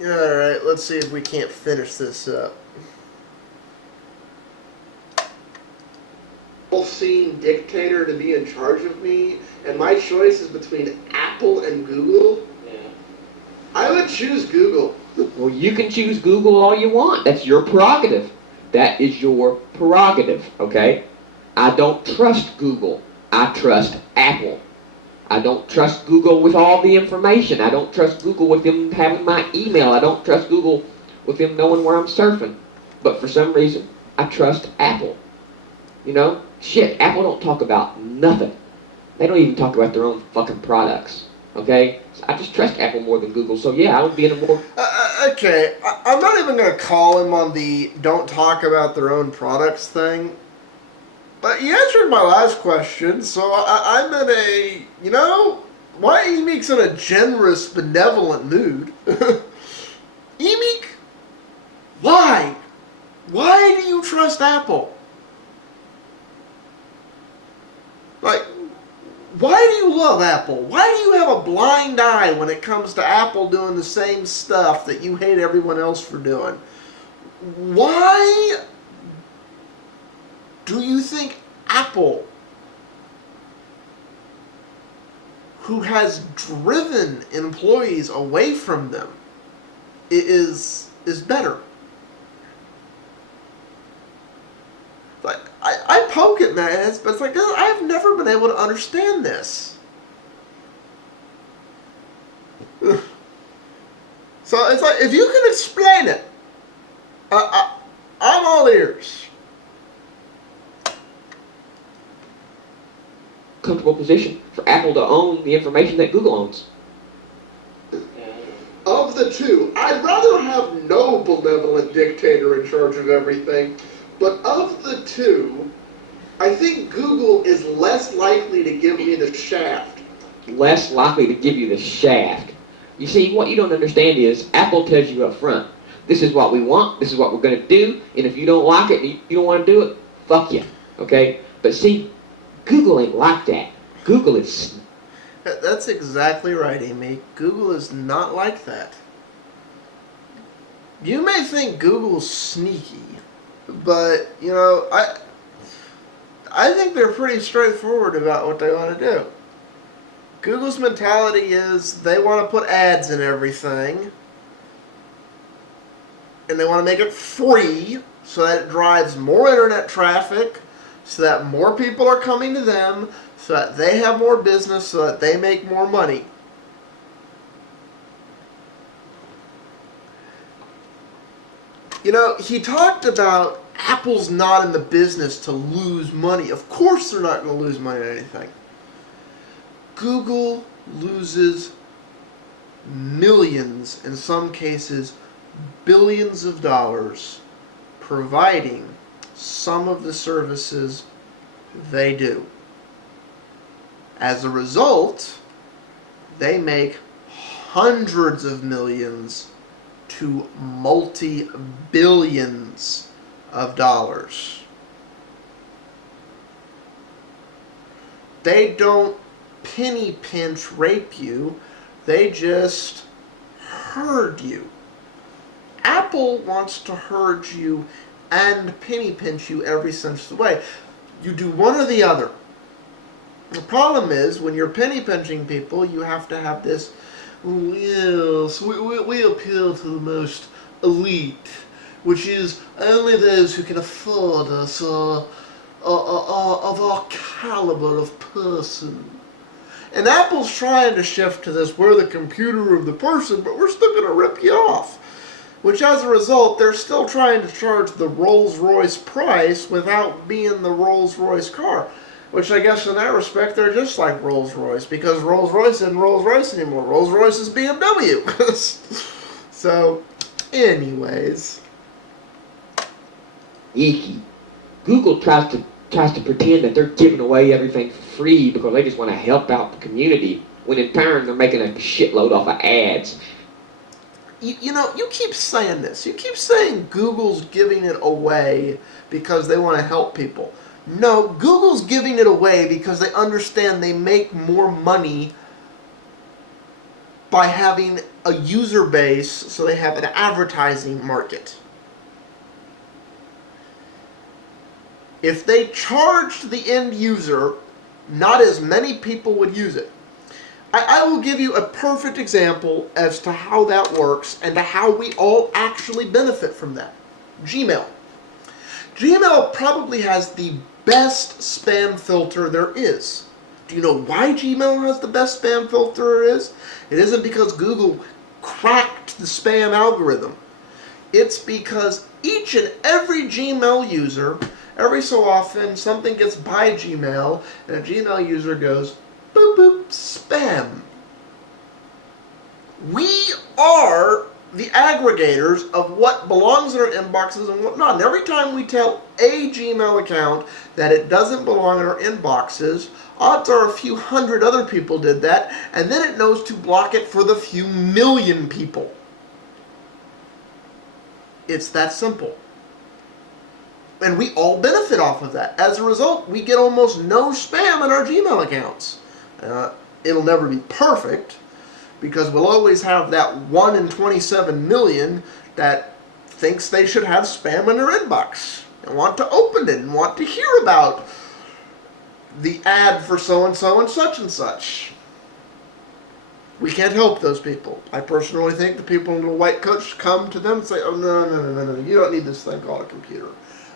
Alright, let's see if we can't finish this up. Scene dictator to be in charge of me, and my choice is between Apple and Google, I would choose Google. Well, you can choose Google all you want. That's your prerogative. That is your prerogative, okay? I don't trust Google. I trust Apple. I don't trust Google with all the information. I don't trust Google with them having my email. I don't trust Google with them knowing where I'm surfing. But for some reason, I trust Apple. You know? Shit, Apple don't talk about nothing. They don't even talk about their own fucking products. Okay? So I just trust Apple more than Google. So yeah, I would be in a more... Okay, I'm not even going to call him on the don't talk about their own products thing. But you answered my last question, so I'm in a, you know, why Emeek's in a generous, benevolent mood. Emeek, why? Why do you trust Apple? Like, why do you love Apple? Why do you have a blind eye when it comes to Apple doing the same stuff that you hate everyone else for doing? Why do you think Apple, who has driven employees away from them, is better? Like, I poke at that, but it's like, I've never been able to understand this. So it's like, if you can explain it, I'm all ears. Comfortable position for Apple to own the information that Google owns. Of the two, I'd rather have no benevolent dictator in charge of everything. But of the two, I think Google is less likely to give me the shaft. Less likely to give you the shaft. You see, what you don't understand is Apple tells you up front, this is what we want, this is what we're going to do, and if you don't like it and you don't want to do it, fuck you. Okay? But see, Google ain't like that. Google is... That's exactly right, Amy. Google is not like that. You may think Google's sneaky, but, you know, I think they're pretty straightforward about what they want to do. Google's mentality is they want to put ads in everything, and they want to make it free so that it drives more internet traffic, so that more people are coming to them, so that they have more business, so that they make more money. You know, he talked about Apple's not in the business to lose money. Of course they're not going to lose money on anything. Google loses millions, in some cases billions of dollars, providing some of the services they do. As a result, they make hundreds of millions to multi-billions of dollars. They don't penny pinch rape you, they just herd you. Apple wants to herd you and penny pinch you every sense of the way. You do one or the other. The problem is, when you're penny pinching people, you have to have this, oh, yes, we appeal to the most elite, which is only those who can afford us are of our caliber of person. And Apple's trying to shift to this, we're the computer of the person, but we're still going to rip you off. Which, as a result, they're still trying to charge the Rolls-Royce price without being the Rolls-Royce car. Which I guess in that respect, they're just like Rolls-Royce, because Rolls-Royce isn't Rolls-Royce anymore. Rolls-Royce is BMW. So, anyways. Eeky. Google tries to pretend that they're giving away everything for free because they just want to help out the community, when in turn they're making a shitload off of ads. You know, you keep saying this. You keep saying Google's giving it away because they want to help people. No, Google's giving it away because they understand they make more money by having a user base, so they have an advertising market. If they charged the end user, not as many people would use it. I will give you a perfect example as to how that works and to how we all actually benefit from that. Gmail. Gmail probably has the best spam filter there is. Do you know why Gmail has the best spam filter there is? It isn't because Google cracked the spam algorithm. It's because each and every Gmail user, every so often something gets by Gmail and a Gmail user goes, boop boop, spam. We are the aggregators of what belongs in our inboxes and what not. And every time we tell a Gmail account that it doesn't belong in our inboxes, odds are a few hundred other people did that, and then it knows to block it for the few million people. It's that simple. And we all benefit off of that. As a result, we get almost no spam in our Gmail accounts. It'll never be perfect, because we'll always have that 1 in 27 million that thinks they should have spam in their inbox and want to open it and want to hear about the ad for so-and-so and such and such. We can't help those people. I personally think the people in the white coats come to them and say, oh, no, you don't need this thing called a computer.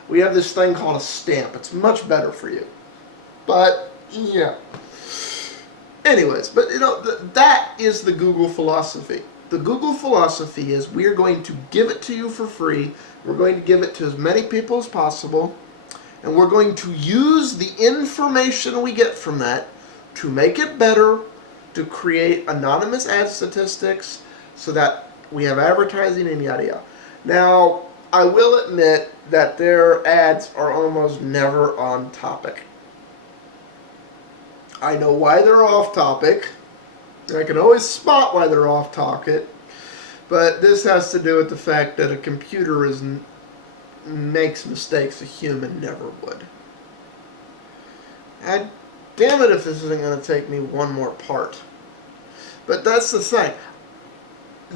We have this thing called a stamp. It's much better for you. But, yeah. Anyways, but you know, that is the Google philosophy. The Google philosophy is we're going to give it to you for free. We're going to give it to as many people as possible. And we're going to use the information we get from that to make it better, to create anonymous ad statistics so that we have advertising and yada yada. Now, I will admit that their ads are almost never on topic. I know why they're off topic. I can always spot why they're off topic. But this has to do with the fact that a computer makes mistakes a human never would. Damn it if this isn't going to take me one more part. But that's the thing.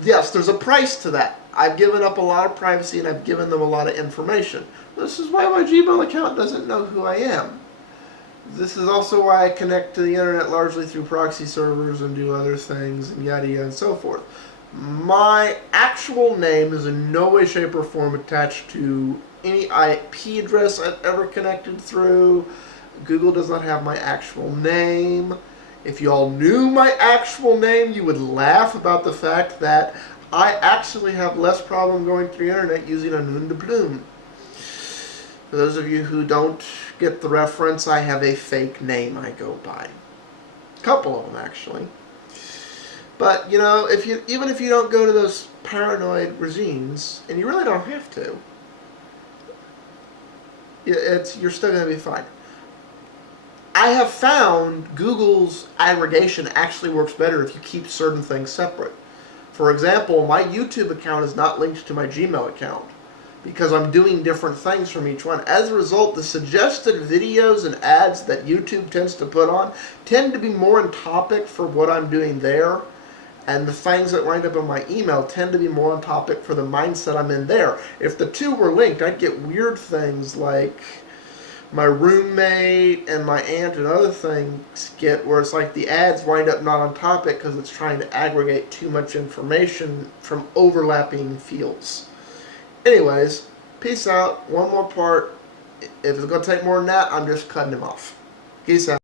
Yes, there's a price to that. I've given up a lot of privacy and I've given them a lot of information. This is why my Gmail account doesn't know who I am. This is also why I connect to the internet largely through proxy servers and do other things and yada yada and so forth. My actual name is in no way, shape, or form attached to any IP address I've ever connected through. Google does not have my actual name. If you all knew my actual name, you would laugh about the fact that I actually have less problem going through the internet using a nom de plume. For those of you who don't get the reference, I have a fake name I go by. A couple of them, actually. But, you know, even if you don't go to those paranoid regimes, and you really don't have to, you're still going to be fine. I have found Google's aggregation actually works better if you keep certain things separate. For example, my YouTube account is not linked to my Gmail account because I'm doing different things from each one. As a result, the suggested videos and ads that YouTube tends to put on tend to be more on topic for what I'm doing there, and the things that wind up in my email tend to be more on topic for the mindset I'm in there. If the two were linked, I'd get weird things like my roommate and my aunt and other things get where it's like the ads wind up not on topic because it's trying to aggregate too much information from overlapping fields. Anyways, peace out. One more part. If it's going to take more than that, I'm just cutting him off. Peace out.